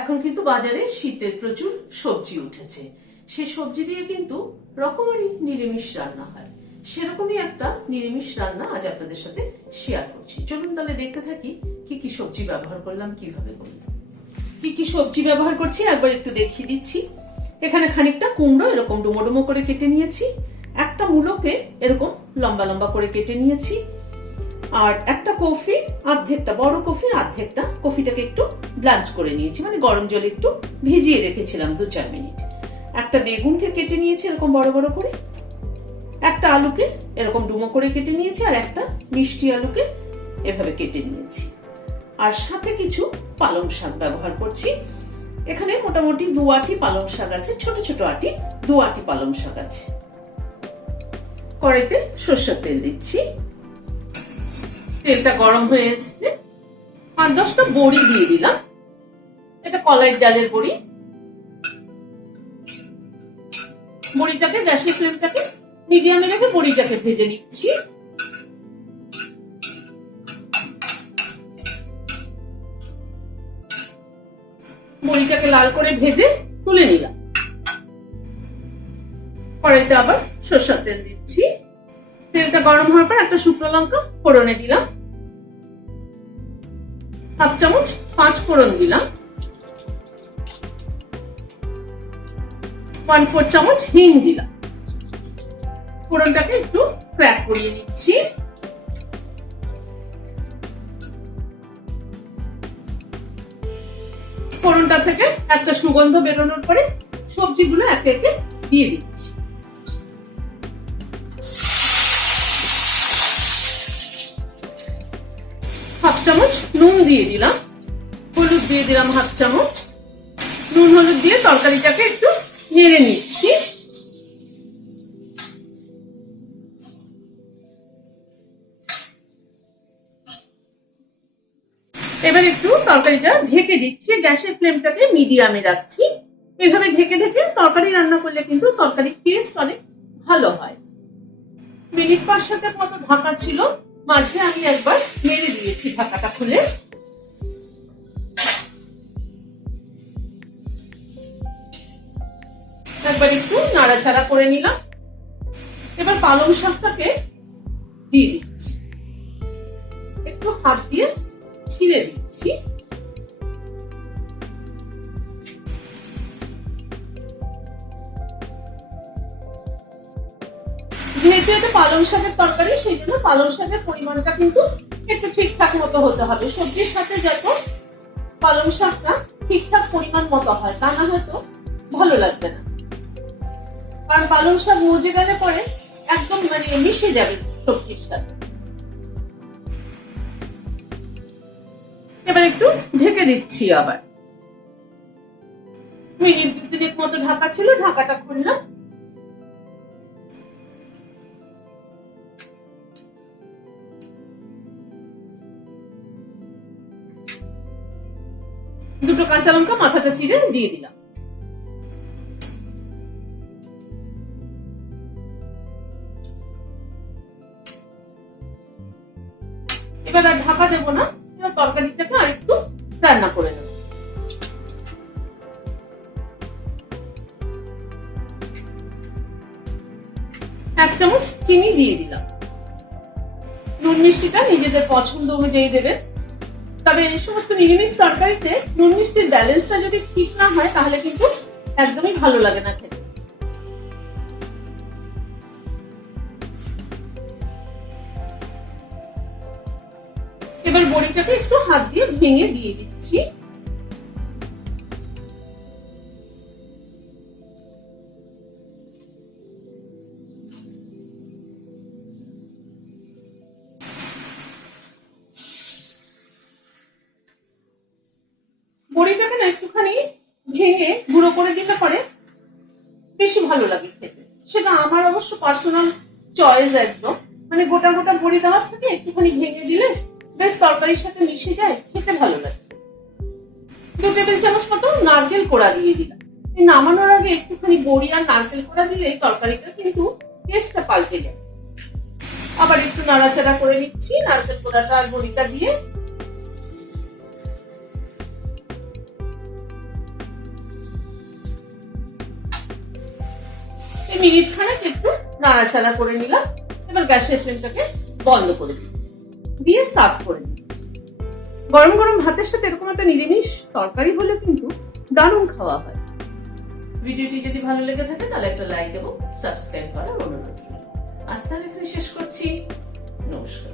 এখন কিন্তু বাজারে শীতের প্রচুর সবজি উঠেছে, সেই সবজি দিয়ে কিন্তু রকমারি নিরামিষ রান্না হয়। সেরকমই একটা নিরামিষ রান্না আজ আপনাদের সাথে শেয়ার করছি। চলুন তাহলে দেখতে থাকি কি কি সবজি ব্যবহার করলাম, কিভাবে করলাম। কি কি সবজি ব্যবহার করছি একবার একটু দেখিয়ে দিচ্ছি। এখানে খানিকটা কুমড়ো এরকম ডুমো ডুমো করে কেটে নিয়েছি, একটা মূলোকে এরকম লম্বা লম্বা করে কেটে নিয়েছি, আর একটা কফি অর্ধেকটা, বড় কফির অর্ধেকটা কফিটাকে একটু ব্লাঞ্চ করে নিয়েছি, মানে গরম জলে একটু ভিজিয়ে রেখেছিলাম 2-4 মিনিট। একটা বেগুনকে কেটে নিয়েছি এরকম বড় বড় করে, একটা আলুকে এরকম ডুমো করে কেটে নিয়েছি, আর একটা মিষ্টি আলুকে এভাবে কেটে নিয়েছি। আর সাথে কিছু পালং শাক ব্যবহার করছি। এখানে মোটামুটি 2 আঁটি পালং শাক আছে, ছোট ছোট আঁটি 2 আঁটি পালং শাক আছে। কড়াইতে সরষের তেল দিচ্ছি, তেলটা গরম হয়ে এসছে। 8-10টা বড়ি দিয়ে দিলাম, এটা কলাইয়ের ডালের বড়ি। বড়িটাকে গ্যাসের ফ্লেমটাকে মিডিয়ামে রেখে বড়িটাকে ভেজে নিচ্ছি। বড়িটাকে লাল করে ভেজে তুলে নিলাম। কড়াইতে আবার সরষের তেল দিচ্ছি, তেলটা গরম হওয়ার পর একটা শুকনো লঙ্কা ফোড়নে দিলাম, 1/2 চামচ 5 ফোড়ন দিলাম, 1/4 চামচ হিং দিলাম। ফোড়নটাকে একটু ক্র্যাক করিয়ে নিচ্ছি। ফোড়নটা থেকে একটা সুগন্ধ বেরোনোর পরে সবজিগুলো একে একে দিয়ে দিচ্ছি। হাফ চামচ নুন দিয়ে দিলাম, হলুদ দিয়ে দিলাম 1/2 চামচ। নুন হলুদ দিয়ে তরকারিটাকে একটু নেড়ে নিচ্ছি। এবার একটু তরকারিটা ঢেকে দিচ্ছি, গ্যাসের ফ্লেমটাকে মিডিয়ামে রাখছি। এইভাবে ঢেকে ঢেকে তরকারি রান্না করলে কিন্তু তরকারির টেস্ট অনেক ভালো হয়। মিনিট 5-7 মতো ঢাকা ছিল, মাঝে আমি একবার নেড়ে দিয়েছি ঢাকাটা খুলে। একবার একটু নাড়াচাড়া করে নিলাম। এবার পালং শাকটাকে দিয়ে দিচ্ছি, একটু হাত দিয়ে ছিঁড়ে দিচ্ছি। যেহেতু এটা পালং শাকের তরকারি, সেই জন্য পালং শাকের পরিমাণটা কিন্তু একটু ঠিকঠাক মতো হতে হবে। সবজির সাথে যত পালং শাকটা ঠিকঠাক পরিমাণ মতো হয়, তা না হয়তো ভালো লাগবে না। কারণ পালং শাক মজে গেলে পরে একদম মানে মিশে যাবে সবজির সাথে। এবার একটু ঢেকে দিচ্ছি, আবার মিনিট 2-3 মতো ঢাকা ছিল, ঢাকাটা খুললাম। দুটো কাঁচা লঙ্কা মাথাটা চিড়ে দিয়ে দিলাম। এবার আর ঢাকা দেবো না, এবার তরকারিটাকে আর একটু রান্না করে নেব। 1 চামচ চিনি দিয়ে দিলাম। নুন মিষ্টিটা নিজেদের পছন্দ অনুযায়ী দেবেন, তবে এই সমস্ত নিরামিষ তরকারিতে নুন মিষ্টির ব্যালেন্সটা যদি ঠিক না হয় তাহলে কিন্তু একদমই ভালো লাগে না খেতে। এবার বড়িটাকে একটু হাত দিয়ে ভেঙে দিয়ে দিচ্ছি। বড়িটাকে না একটুখানি ভেঙে গুঁড়ো করে দিলে পরে বেশি ভালো লাগে খেতে। সেটা আমার অবশ্য পার্সোনাল চয়েস একদম, মানে গোটা গোটা বড়ি দেওয়ার থেকে একটুখানি ভেঙে দিলে বেশ তরকারির সাথে মিশে যায়, খেতে ভালো লাগে। 2 টেবিল চামচ মতো নারকেল কোড়া দিয়ে দিলাম। এই নামানোর আগে একটুখানি বড়ি আর নারকেল কোড়া দিলে তরকারিটা কিন্তু টেস্টটা পাল্টে যায়। আবার একটু নাড়াচাড়া করে নিচ্ছি নারকেল কোড়াটা আর বড়িটা দিয়ে। এই মিনিট খানেক একটু নাড়াচাড়া করে নিলাম। এবার গ্যাসের ফ্লেমটাকে বন্ধ করে দিই, দিয়ে সার্ভ করে দিই। গরম গরম ভাতের সাথে এরকম একটা নিরামিষ তরকারি হলে কিন্তু দারুণ খাওয়া হয়। ভিডিওটি যদি ভালো লেগে থাকে তাহলে একটা লাইক এবং সাবস্ক্রাইব করার অনুরোধ রইল। আজ তাহলে এখানে শেষ করছি। নমস্কার।